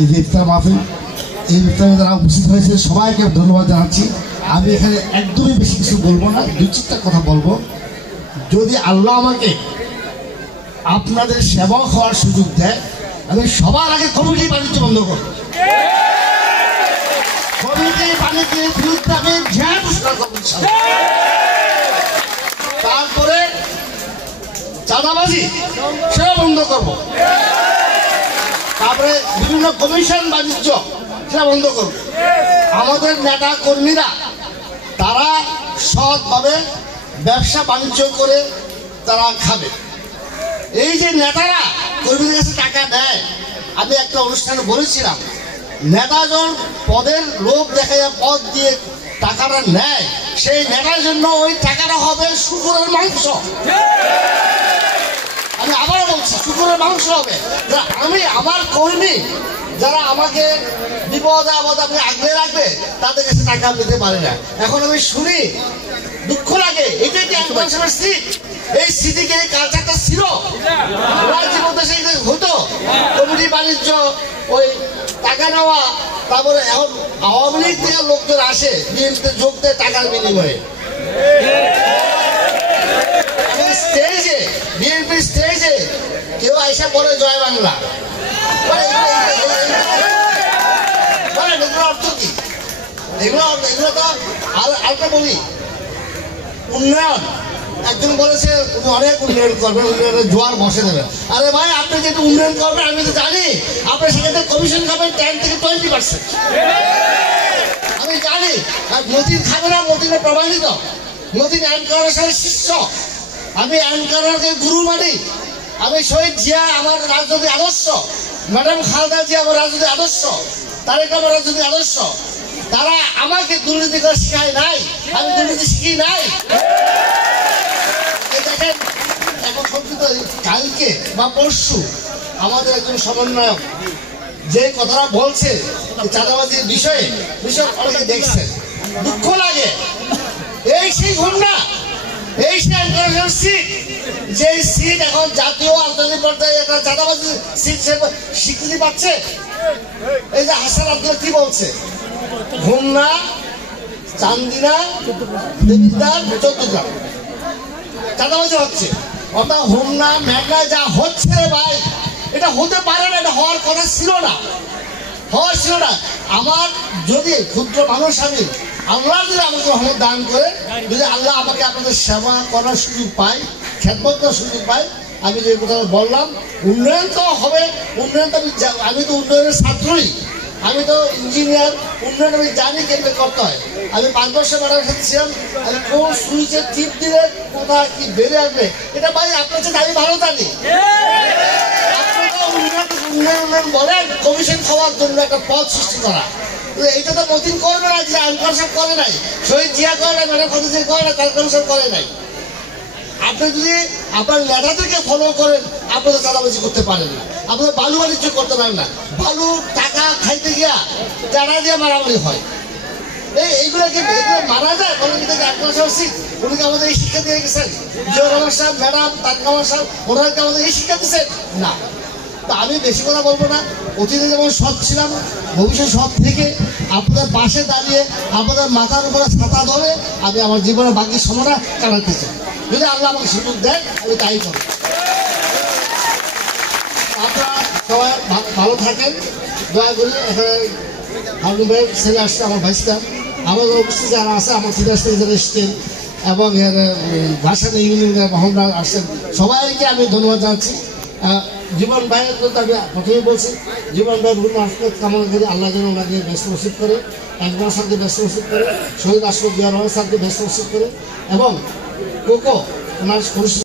এই যে ইফতার মাহফিল, এই ইফতারে যারা উপস্থিত হয়েছে সবাইকে ধন্যবাদ জানাচ্ছি। আমি এখানে একদমই বেশি কিছু বলবো না, দুই চারটা কথা বলবো। যদি আল্লাহ আমাকে আপনাদের সেবক হওয়ার সুযোগ দেয়, আমি সবার আগে কমিটি বাণিজ্য বন্ধ করব। কমিটি বাণিজ্যের বিরুদ্ধে আমি জেহাদ ঘোষণা করব। তারপরে চাঁদাবাজি সেটা বন্ধ করব। তারপরে বিভিন্ন কমিশন বাণিজ্য সেটা বন্ধ করব। আমাদের নেতা কর্মীরা তারা সৎভাবে ব্যবসা বাণিজ্য করে তারা খাবে। এই যে নেতারা কর্মীদের কাছে টাকা দেয়, আমি একটা অনুষ্ঠানে বলেছিলাম, নেতাজন পদের লোভ দেখাইয়া পদ দিয়ে টাকাটা নেয়, সেই নেতার জন্য ওই টাকাটা হবে শুকুরের মাংস। আমি আবার বলছি, শুকুরের মাংস হবে। আমি আমার কর্মী যারা আমাকে বিপদ আপদ আপনি আগলে রাখবে, তাদের কাছে টাকা দিতে পারি না। এখন আমি শুনি, দুঃখ লাগে। এটা কি একবার সিট, এই সিটিকে এই কালচারটা ছিল রাজ্যের দেশে হতো। কমিটি বাণিজ্য, ওই টাকা নেওয়া, তারপরে এখন আওয়ামী লীগ থেকে লোকজন আসে বিএনপিতে যোগ দেয় টাকার বিনিময়ে। স্টেজে বিএনপির স্টেজে কেউ আইসা পড়ে জয় বাংলা, এগুলো অর্থ কি? এগুলো তো আরেকটা বলি, উন্নয়ন। একজন বলেছে অনেক উন্নয়ন করবেন, উন্নয়নের জোয়ার বসে দেবেন। আরে ভাই, আপনি যেটা উন্নয়ন করবেন আমি তো জানি, আপনি সেখানে কমিশন খাবেন 10 থেকে 20%। আমি জানি। আর মতিন খাবে না, মতিনে প্রমাণিত। মতিন অ্যাঙ্কারের সাথে শিষ্য, আমি অ্যাঙ্কারকে গুরু মানি। আমি শহীদ জিয়া আমার রাজনৈতিক আদর্শ, ম্যাডাম খালেদা জিয়া আমার রাজনৈতিক আদর্শ, তারেক আমার রাজনৈতিক আদর্শ। তারা আমাকে দুর্নীতি করে শিখায় নাই, আমি দুর্নীতি শিখি নাই। দেখেন, এখন কালকে বা পরশু আমাদের একজন সমন্বয়ক যে কথাটা বলছে চাঁদাবাজির বিষয়ে অনেকে দেখছেন, দুঃখ লাগে। এই সেই ঘটনা, এই সেই সিট, যে সিট এখন জাতীয় আন্তর্জাতিক পর্যায়ে একটা চাঁদাবাজির সিট স্বীকৃতি পাচ্ছে। এই যে হাসান আব্দুল কি বলছে, হোমনা, চান্দিনা, দেবিদ্বার, চৌদ্দগ্রাম চাঁদাবাজি হচ্ছে। অর্থাৎ হোমনা মেঘনা যা হচ্ছে রে ভাই, এটা হতে পারে না, এটা হওয়ার কথা ছিল না, হওয়ার ছিল না। আমার যদি ক্ষুদ্র মানুষ, আমি আল্লাহ যদি আমাকে রহমত দান করে, যদি আল্লাহ আমাকে আপনাদের সেবা করার সুযোগ পাই, খেদমত করার সুযোগ পাই, আমি যে কথা বললাম, উন্নয়ন তো হবে। উন্নয়ন তো আমি তো উন্নয়নের ছাত্রই, আমি তো ইঞ্জিনিয়ার। উন্নয়ন আমি জানি কেমনে করতে হয়। আমি 5 বছর ম্যাডামের সাথে ছিলাম। আমি কোন সুইচের টিপ দিলে কোথায় কি বেড়ে আসবে, এটা ভাই আপনার সাথে আমি ভালো জানি। উন্নয়ন বলেন কমিশন খাওয়ার জন্য একটা পদ সৃষ্টি করা, এইটা তো মতিন করবে না, যে আনকার সব করে নাই, শহীদ জিয়া করে নাই, ম্যাডাম খালেদা করে নাই, তার সব করে নাই। আপনি যদি আপনার নেতাদেরকে ফলো করেন, আপনাদের চাঁদাবাজি করতে পারেন না, আপনাদের বালু বাণিজ্য করতে পারেন না। বালু টাকা খাইতে গিয়া টাকা দিয়ে মারামারি হয়। এইগুলোকে মারা যায়। উনি আমাদের এই শিক্ষা দিয়ে গেছেন, জিয়া রহমান সাহেব, ম্যাডাম তারেক রহমান সাহেব, ওনাকে আমাদের এই শিক্ষা দিচ্ছেন না। তো আমি বেশি কথা বলবো না। অতীতে যেমন সৎ ছিলাম, ভবিষ্যৎ সৎ থেকে আপনাদের পাশে দাঁড়িয়ে আপনাদের মাথার উপরে ছাতা ধরে আমি আমার জীবনের বাকি সময়টা কাটাতে চাই। যদি আল্লাহ আমাকে সুযোগ দেয়, আমি তাই করব। আপনারা সবাই ভালো থাকেন, দয়া করি। এখানে হারুন ভাইয়ের ছেলে আসছে, আমার ভাইসটা, আমাদের উপস্থিত যারা আছে, আমার সিদাস থেকে যারা এসছেন, এবং ভাষা ইউনিয়নের মহম্মদ আসছেন, সবাইকে আমি ধন্যবাদ জানাচ্ছি। জীবন ভাইয়ের কথা আমি প্রথমেই বলছি, জীবন ভাইয়ের রুম আসতে কামনা করি আল্লাহ যেন ওনাকে ব্যস্ত নসিব করে, একবার সাথে ব্যস্ত নসিব করে, শহীদ আশরফ জিয়া রহমান সাথে ব্যস্ত নসিব করে, এবং কোকো ওনার